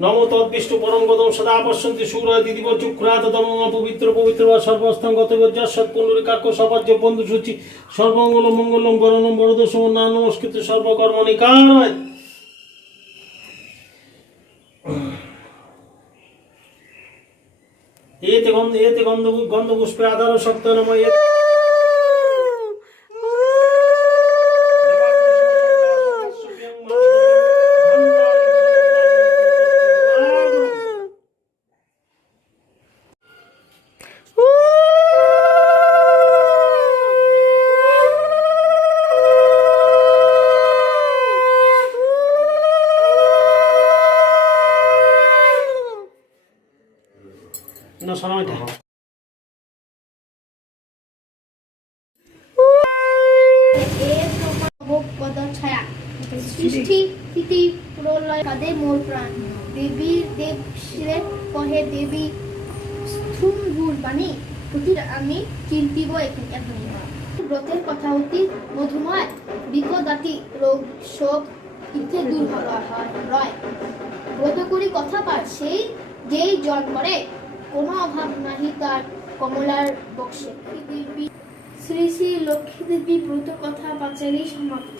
নমো তদ্বিষ্ণু পরম গদম সদা পশ্যন্তি সূর্য দিদিব চুক্রাত তমম পবিত্র পবিত্র বা সর্বস্থান গতবজ্জ সৎকুণ্ডলিকাক্ষ সপাজ্য বন্ধু সূচি সর্বমঙ্গল মঙ্গলম বরণম বরদোষম না নমস্কৃত সর্বকর্মণিকায়। এতে গন্ধপুষ্পে আধার শক্ত নম না সময়টা ছায়া সৃষ্টি স্থিতি প্রলয় কাঁদে মোর প্রাণ দেবীর দেব শিরে কহে দেবী স্থূল বাণী প্রতিটা আমি চিন্তিব এখনই ব্রতের কথা অতি মধুময় বিপদাতি রোগ শোক ইচ্ছে দূর হয় ব্রত করি কথা পার সেই যেই জল করে কোনো অভাব নাহি তার কমলার বক্সে। শ্রী শ্রী লক্ষ্মী দেবী ব্রত কথা পাঁচালী সমাপ্ত।